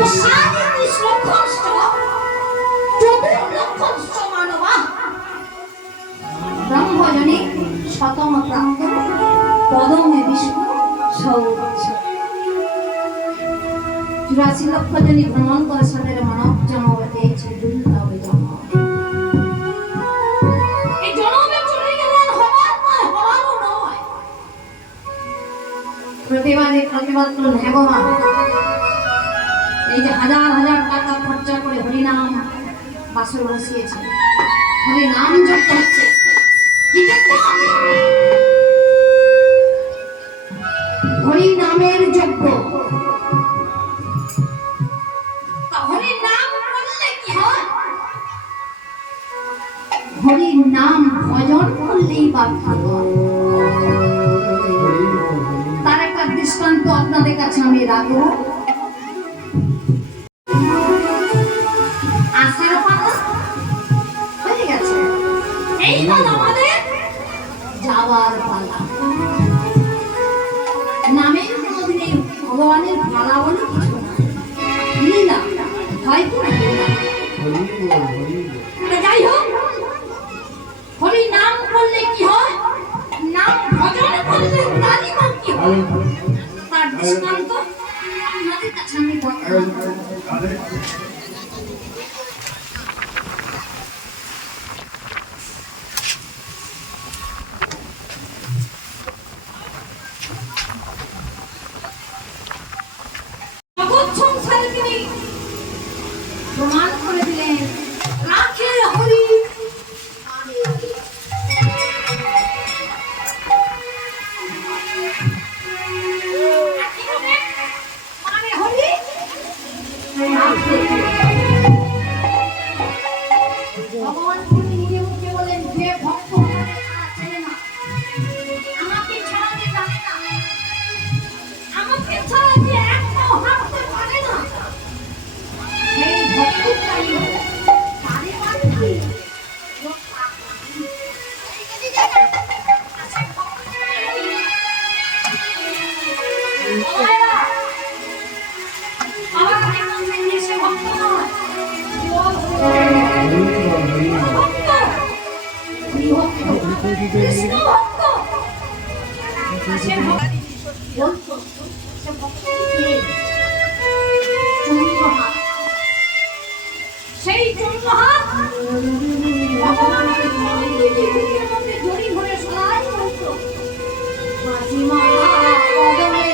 তো সাড়ে ৩০ লক্ষষ্ট চতুর্লক্ষষ্ট মানবা ব্রহ্মজনী শতম প্রান্ত পদমে বিষ্ণু সৌচ্ছ ৮৪ লক্ষ জনী ভ্রমণ করে সাদের মানব জন্ম পেয়েছে দুর্লভ জন্ম। এই জন্মে চলে গেলেন হবার নয়, হবারও নয়। প্রতিবাদ করলেন, হ্যাঁ গো মা, এই যে হাজার হাজার টাকা খরচা করে হরিনাম বাসর বসিয়েছে, হরিনাম জপ হচ্ছে, হরিনামের যজ্ঞ। হরিনাম করলে কি হয়? হরির নাম ভজন করলেই বা ভালো। তার একটা দৃষ্টান্ত আপনাদের কাছে আমি রাখবো। আষাঢ় পাতা হয়ে গেছে, এইবার আমাদের যাওয়ার পালা। নামের কোনোদিন এই ভগবানের পালা বলে কিছু না, লীলা হয়তো যাই হোক, হরি নাম করলে কি হয়, নাম ভজন করলে তারই বা কি হয়, তার দৃষ্টান্ত আপনাদের কাছে আমি সংসারে তিনি প্রমাণ করে দিলেন, রাখে হরি মানে হরি ভগবান তিনি নিজে মুখে বলেন, যে ভক্ত আমাকে ছাড়া যে জানে না, আমাকে ছাড়া যে এক পাও হাঁটতে পারে না, সেই ভক্তটাই তারে মানে কি কৃষ্ণ ভক্ত সেই চন্দ্রহাত ভগবানের মধ্যে জড়ি ধরে শোনায় বলতো, মাঝিমা পদমে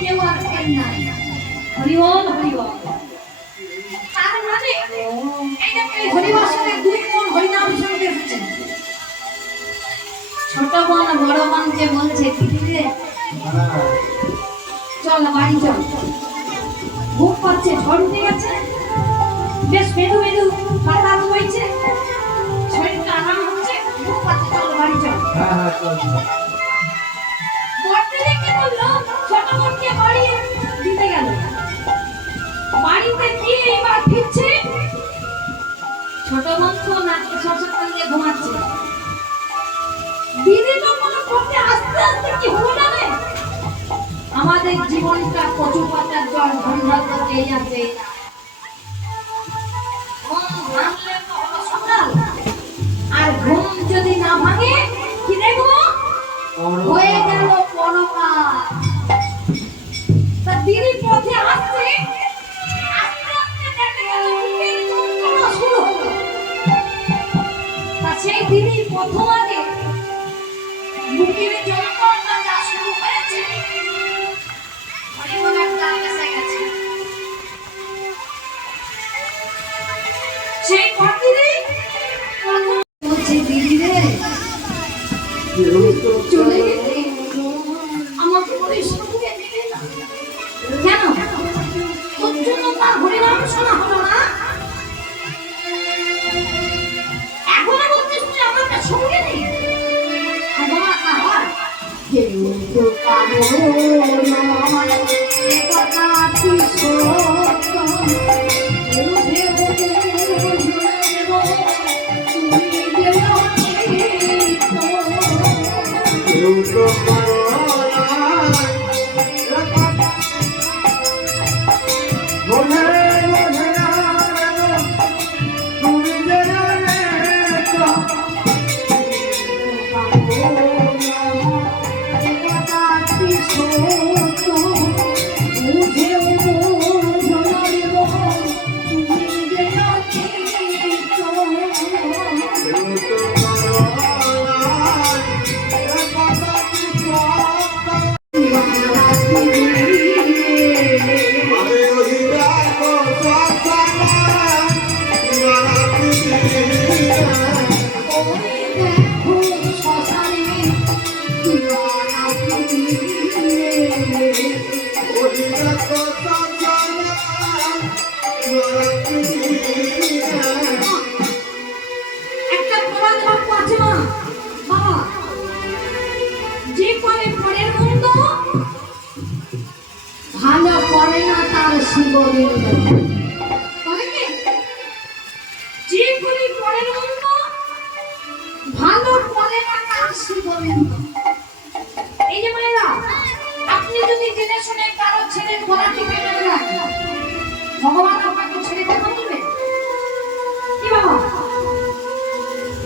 কেউ আর ফেল নাই। হরিবল হরিবল। তার মানে এই যে হরিবাসনে 2 মন হরিনাম শুনতে এসেছেন। ছোট বোন বড় বোনকে বলছে দিদিরে চল বাড়ি চল, ঘুম পাচ্ছে, ঝড় উঠে গেছে, বেশ মেরু মেরু বাতাস বইছে, শরীরটা আরাম হচ্ছে, ঘুম পাচ্ছে, চল বাড়ি চল। বড়দিদি কি বললো, ছোট বোনকে বাড়ি দিতে গেল। বাড়িতে গিয়ে এবার ফিরছে, ছোট বোন তো নাকে সরষে দিয়ে ঘুমাচ্ছে। দিদি তো মনে করতে আস্তে আস্তে কি হলো জানে, আমাদের জীবনটা কচু পাতার জল ঝঞ্ঝাল দিয়ে যাচ্ছে। ঘুম ভাঙলে তো হলো সকাল, আর ঘুম যদি না ভাঙে কি দেখবো, হয়ে গেল পরকাল। তা দিদি পথে আসছে, আস্তে আস্তে দেখে গেল বুকের যন্ত্রণা শুরু হলো। তা সেই দিদি প্রথম আগে বুকের যন্ত্রণা যা শুরু হয়েছে, হরিবলের তার কাছে গেছে। সেই দিদি বলছে দিদি রে চলে গেলে আমাকে বলে সঙ্গে নেবে না কেন, তোর জন্য তার হরিনাম শোনা হলো না, এখনো বলছিস তুই আমাকে সঙ্গে নেই। বাবা কাহার কেউ তো কারো নয় কথা কি সত্য, বুঝে ভালো করে না তার শিবলিঙ্গ, যে করে পরের মন্দ ভালো করে না তার শিবলিঙ্গ। এই যে মায়েরা, আপনি যদি জেনে শুনে কারো ছেলের গলা টিপে দেবেন, ভগবান আপনাকে ছেড়ে কথা বলবে কি বাবা?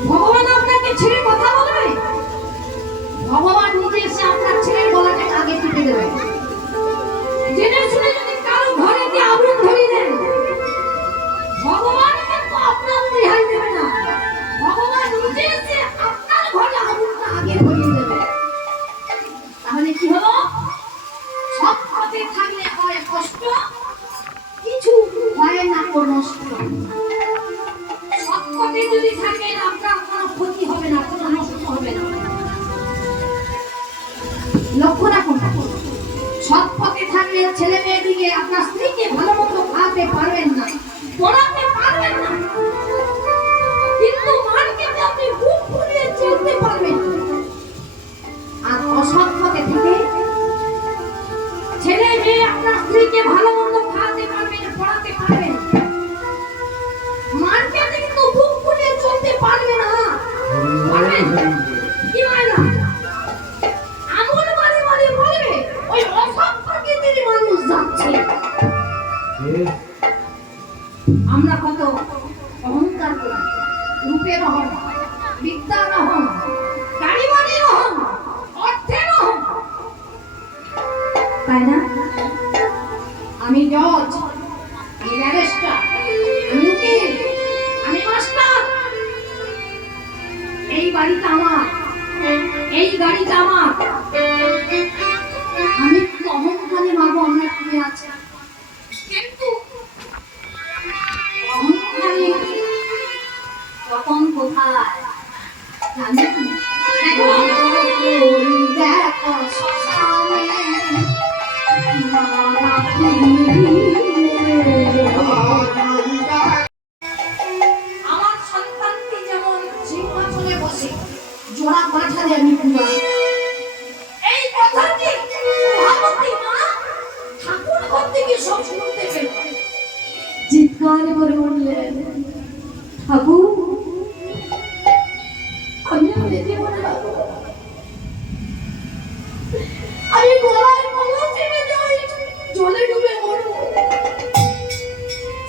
ভগবান আপনাকে ছেড়ে কথা বলবে? ভগবান নিজে এসে আপনার ছেলের গলাটা আগে টিপে দেবে। জেনে শুনে যদি কারো ঘরে দিয়ে আগুন ধরিয়ে দেন, ভগবান কিন্তু আপনার রেহাই দেবে না, ভগবান নিজে এসে আপনার ঘরে আগুনটা আগে ধরিয়ে দেবে। তাহলে কি হলো, সব পথে থাকলে হয় কষ্ট, কিছু হয় না কোনো নষ্ট। সব পথে যদি থাকেন আপনার কোনো ক্ষতি হবে না, কোনো নষ্ট হবে না। লক্ষ্য রাখুন, সৎ পথে থাকলে ছেলে মেয়েদিকে আপনার স্ত্রীকে ভালো মতো খাওয়াতে পারবেন না, পড়াতে পারবেন না, কিন্তু মার্কেটে আপনি বুক ফুলিয়ে চলতে পারবেন। আর অসৎ পথে থেকে ছেলে মেয়ে আপনার স্ত্রীকে ভালো মতো খাওয়াতে পারবেন, পড়াতে পারবেন, মার্কেটে কিন্তু বুক ফুলিয়ে চলতে পারবে না। কি হয় না, আমরা কত অহংকার করি, রূপের অহং, বিদ্যার অহং, গাড়ি বাড়ির অহং, অর্থের অহং, তাই না? আমি জজ, আমি ব্যারিস্টার, আমি উকিল, আমি মাস্টার, এই বাড়িটা আমার, এই গাড়িটা আমার, আমি অহংকারে আমার সন্তানটি যেমন সিংহাসনে বসে জোড়া পাঠালে আমি পূজা, এই কথাটি মহামতি মা ঠাকুর ঘর থেকে সব শুনতে পেল, চিৎকার করে বললেন, ঠাকুর আমি যেতে মনে রাখবো, আমি গলায় কলম চেপে যাই, জলে ডুবে মরবো,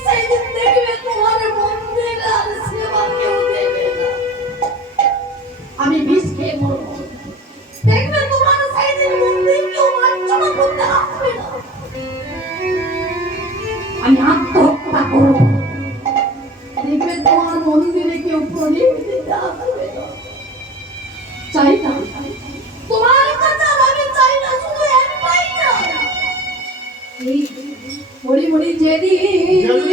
সেই দিন দেখবে তোমার মন্দির আর সেবা কেউ দেবে না, আমি বিষ খেয়ে মরবো, দেখবে তোমার সেই দিন মন্দির কেউ মার্জনা করতে আসবে না, আমি আত্মহত্যা করবো, দেখবে তোমার মন্দিরে কেউ প্রদীপ দিতে আসবে না, চাই না তোমার কাছে আমি চাই না, শুধু একটাই চাই, এই মরি মরি যেদিন